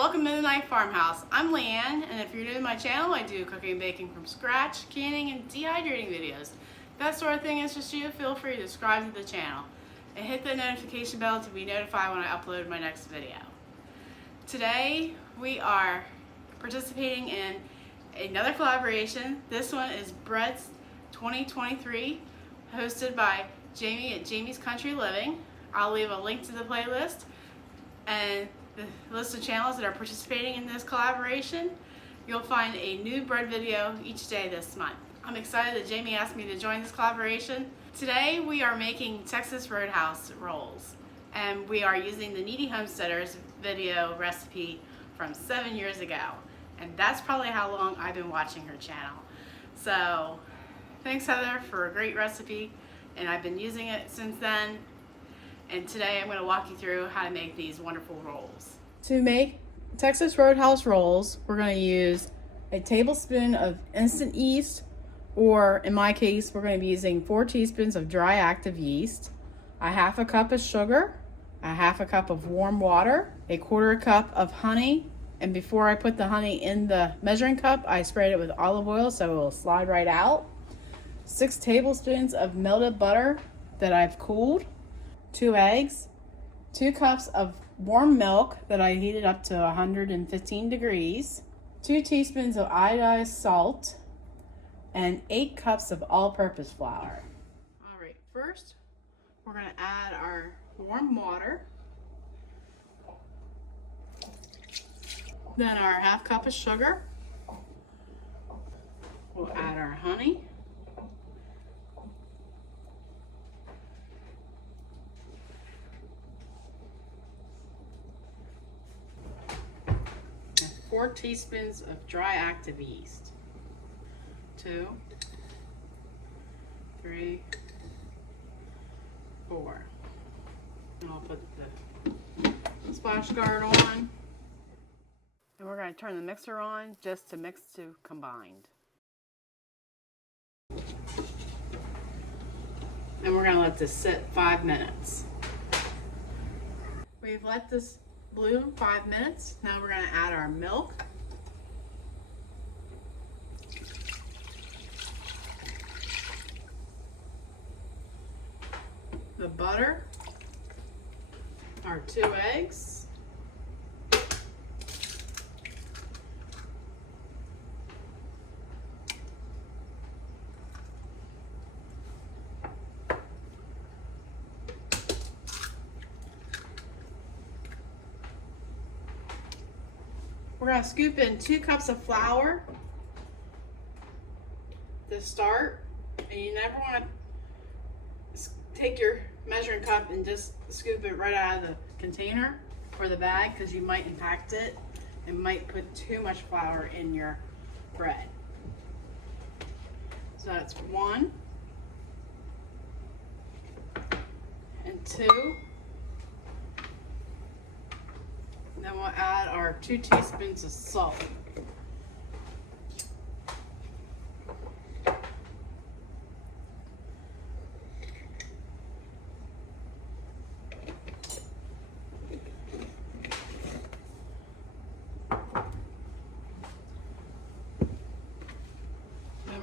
welcome to Mennonite Farmhouse. I'm Leanne, and if you're new to my channel, I do cooking and baking from scratch, canning, and dehydrating videos. If that sort of thing interests you, feel free to subscribe to the channel and hit the notification bell to be notified when I upload my next video. Today, we are participating in another collaboration. This one is Bread's 2023, hosted by Jamie at Jamie's Country Living. I'll leave a link to the playlist and the list of channels that are participating in this collaboration. You'll find a new bread video each day this month. I'm excited that Jamie asked me to join this collaboration. Today we are making Texas Roadhouse Rolls, and we are using the Needy Homesteaders video recipe from 7 years ago, and that's probably how long I've been watching her channel. So thanks, Heather, for a great recipe, and I've been using it since then. And today I'm going to walk you through how to make these wonderful rolls. To make Texas Roadhouse Rolls, we're going to use a tablespoon of instant yeast, or in my case, we're going to be using 4 teaspoons of dry active yeast, a half a cup of sugar, a half a cup of warm water, a quarter cup of honey, and before I put the honey in the measuring cup, I sprayed it with olive oil so it will slide right out, 6 tablespoons of melted butter that I've cooled, 2 eggs, 2 cups of warm milk that I heated up to 115 degrees, 2 teaspoons of iodized salt, and 8 cups of all-purpose flour. All right, first we're going to add our warm water, then our half cup of sugar, we'll add our honey, and 4 teaspoons of dry active yeast. 2, 3, 4. And I'll put the splash guard on. And we're going to turn the mixer on just to mix to combined. And we're going to let this sit 5 minutes. We've let this bloom 5 minutes. Now we're going to add our milk. The butter, our 2 eggs, we're going to scoop in 2 cups of flour to start, and you never want to take your measuring cup and just scoop it right out of the container or the bag, because you might impact it and might put too much flour in your bread. So that's 1 and 2. And then we'll add our 2 teaspoons of salt.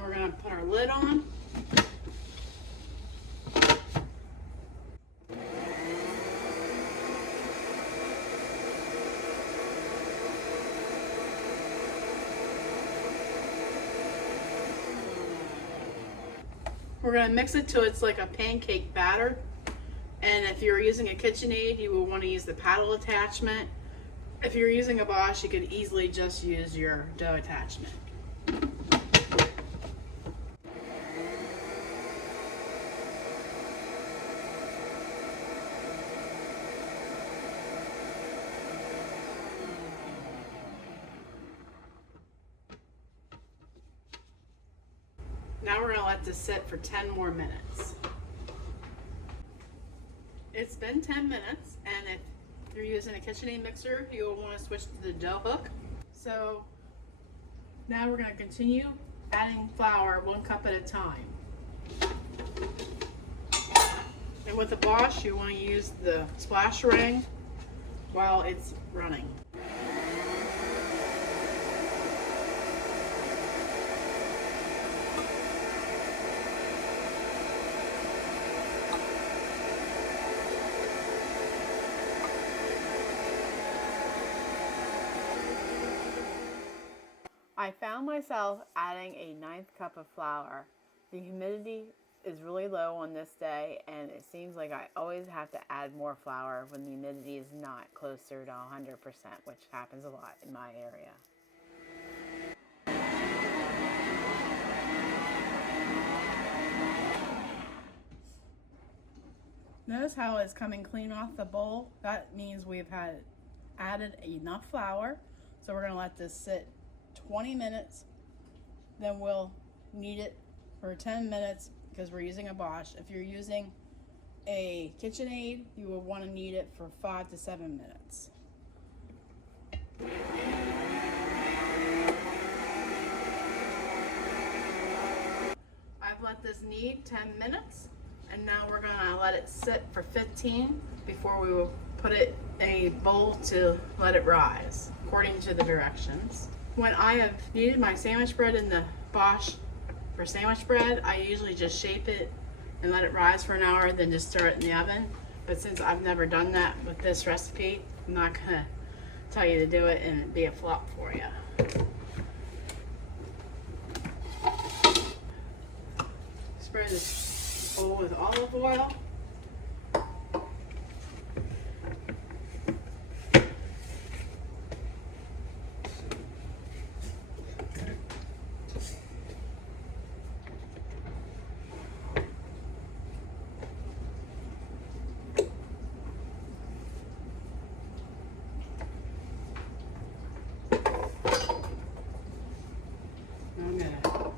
We're going to put our lid on. We're going to mix it till it's like a pancake batter. And if you're using a KitchenAid, you will want to use the paddle attachment. If you're using a Bosch, you could easily just use your dough attachment. Now we're going to let this sit for 10 more minutes. It's been 10 minutes, and if you're using a KitchenAid mixer, you'll want to switch to the dough hook. So now we're going to continue adding flour 1 cup at a time. And with the Bosch, you want to use the splash ring while it's running. I found myself adding a 1/9 cup of flour. The humidity is really low on this day, and it seems like I always have to add more flour when the humidity is not closer to 100%, which happens a lot in my area. Notice how it's coming clean off the bowl? That means we've added enough flour. So we're gonna let this sit 20 minutes. Then we'll knead it for 10 minutes because we're using a Bosch. If you're using a KitchenAid, you will want to knead it for 5 to 7 minutes. I've let this knead 10 minutes, and now we're gonna let it sit for 15 before we will put it in a bowl to let it rise, according to the directions. When I have kneaded my sandwich bread in the Bosch for sandwich bread, I usually just shape it and let it rise for an hour, then just stir it in the oven. But since I've never done that with this recipe, I'm not gonna tell you to do it and it'd be a flop for you. Spray this bowl with olive oil. I'm gonna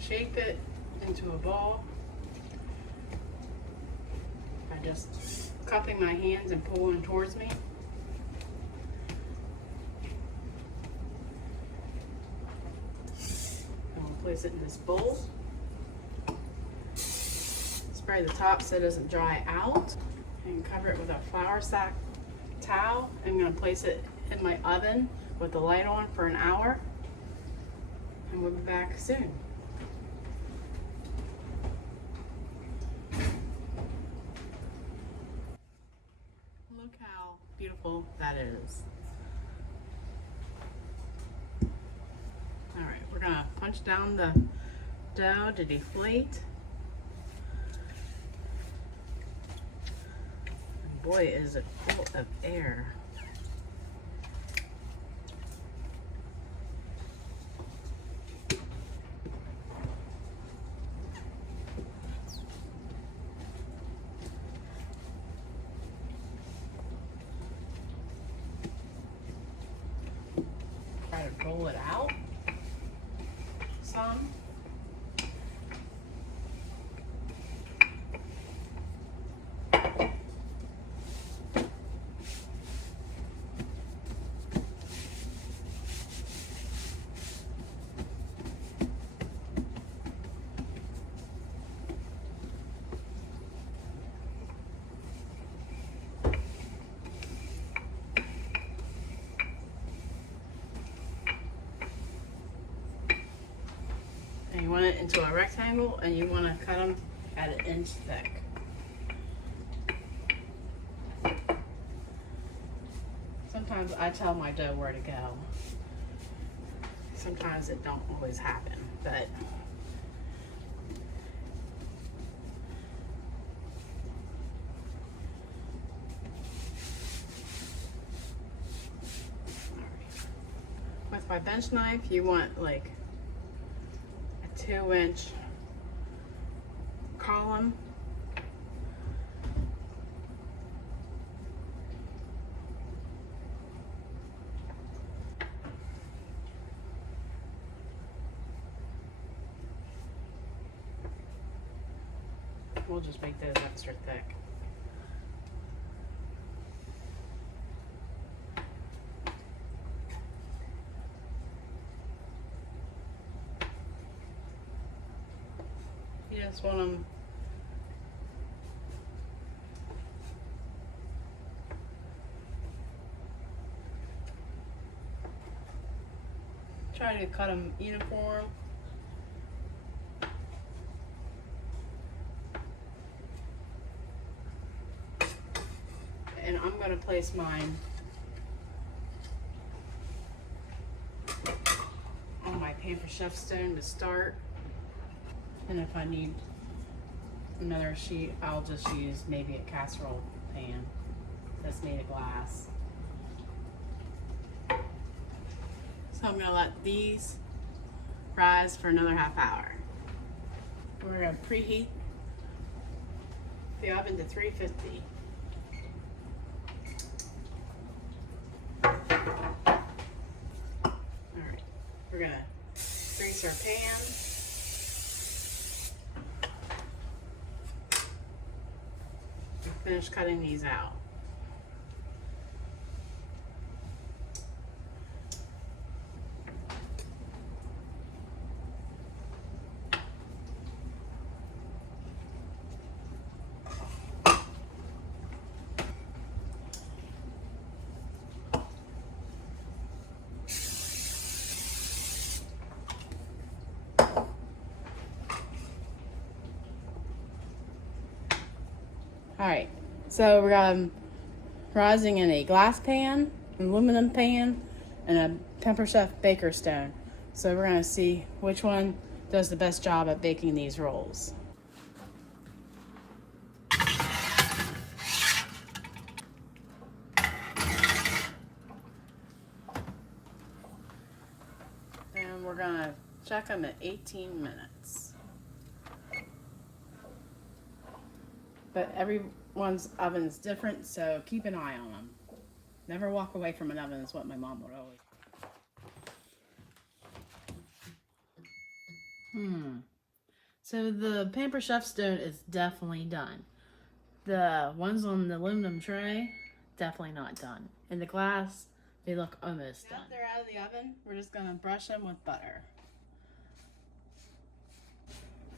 shape it into a ball by just cupping my hands and pulling towards me. I'll place it in this bowl. Spray the top so it doesn't dry out, and cover it with a flour sack towel. I'm going to place it in my oven with the light on for an hour, and we'll be back soon. Look how beautiful that is. All right, we're gonna punch down the dough to deflate. And boy, is it full of air. Try to roll it out some. And you want it into a rectangle, and you want to cut them at an inch thick. Sometimes I tell my dough where to go. Sometimes it don't always happen, but with my bench knife, you want like a 2-inch column. We'll just make those extra thick. You just want them try to cut them uniform. And I'm going to place mine Pampered Chef Stone to start. And if I need another sheet, I'll just use maybe a casserole pan that's made of glass. So I'm gonna let these rise for another half hour. We're gonna preheat the oven to 350. Alright, we're gonna grease our pan. And finish cutting these out. Alright, so we're rising in a glass pan, an aluminum pan, and a Pampered Chef Baking Stone. So we're going to see which one does the best job at baking these rolls. And we're going to check them at 18 minutes. But everyone's oven is different, so keep an eye on them. Never walk away from an oven is what my mom would always. So the Pampered Chef Stone is definitely done. The ones on the aluminum tray, definitely not done. And the glass, they look almost done. Now they're out of the oven, we're just gonna brush them with butter.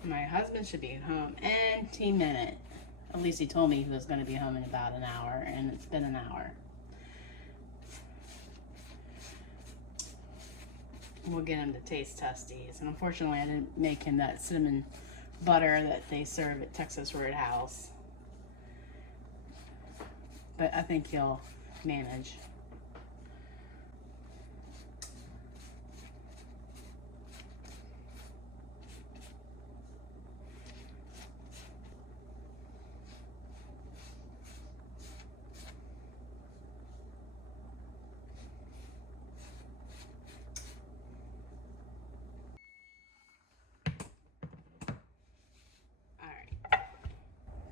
My husband should be home any minute. At least he told me he was going to be home in about an hour, and it's been an hour. We'll get him to taste test these. And unfortunately, I didn't make him that cinnamon butter that they serve at Texas Roadhouse. But I think he'll manage.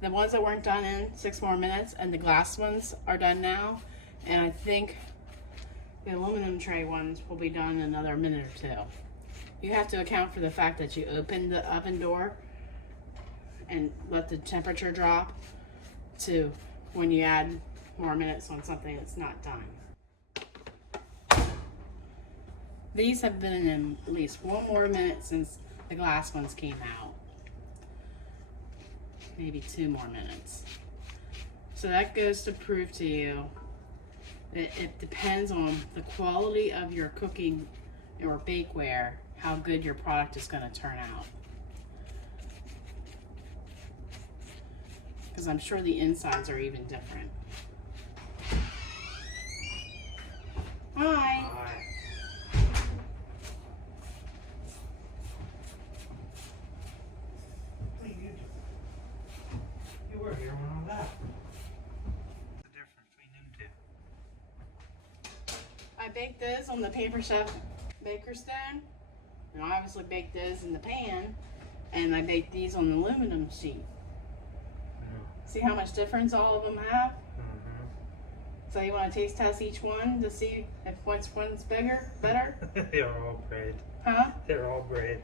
The ones that weren't done in 6 more minutes, and the glass ones are done now. And I think the aluminum tray ones will be done in another minute or 2. You have to account for the fact that you open the oven door and let the temperature drop to when you add more minutes on something that's not done. These have been in at least 1 more minute since the glass ones came out. Maybe 2 more minutes. So that goes to prove to you that it depends on the quality of your cooking or bakeware, how good your product is going to turn out. Because I'm sure the insides are even different. Hi. I baked those on the Pampered Chef Baking Stone, and I obviously baked those in the pan, and I baked these on the aluminum sheet. See how much difference all of them have? So you want to taste test each one to see if which one's better? They're all bread. Huh? They're all bread.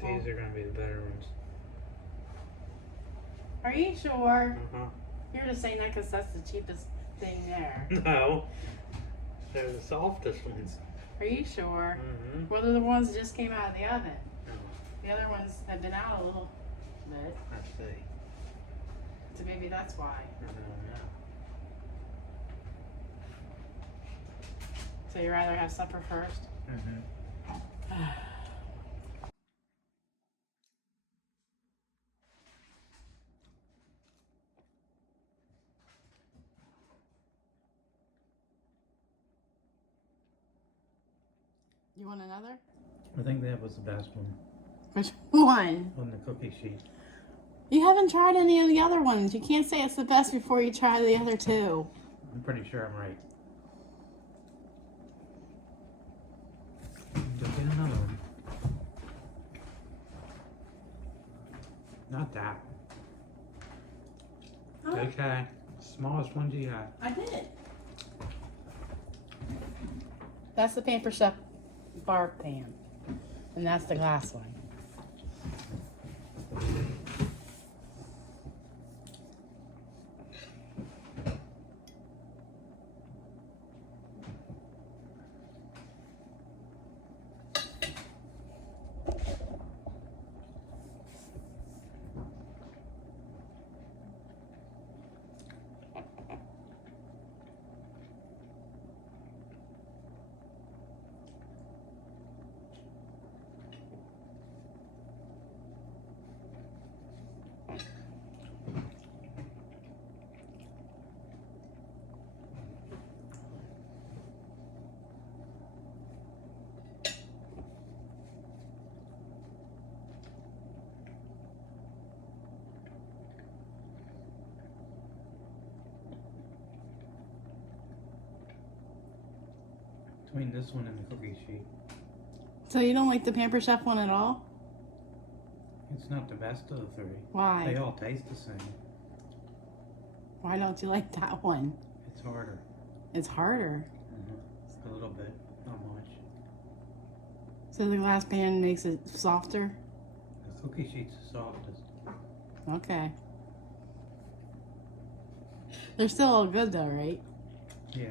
These are going to be the better ones. Are you sure? Uh-huh. You're just saying that because that's the cheapest thing there. No. They're the softest ones. Are you sure? Mm-hmm. What are the ones that just came out of the oven? No. The other ones have been out a little bit. I see. So maybe that's why. I don't know. So you'd rather have supper first? Mm-hmm. You want another? I think that was the best one Which one? on the cookie sheet. You haven't tried any of the other ones. You can't say it's the best before you try the other two. I'm pretty sure I'm right. Go get another one. Not that. Huh? Okay. Smallest ones you got. I did. That's the Pampered Chef bar pan. And that's the glass one. Between this one and the cookie sheet. So you don't like the Pampered Chef one at all? It's not the best of the three. Why? They all taste the same. Why don't you like that one? It's harder. It's harder. Mm-hmm. A little bit, not much. So the glass pan makes it softer? The cookie sheet's the softest. Okay. They're still all good though, right? Yeah.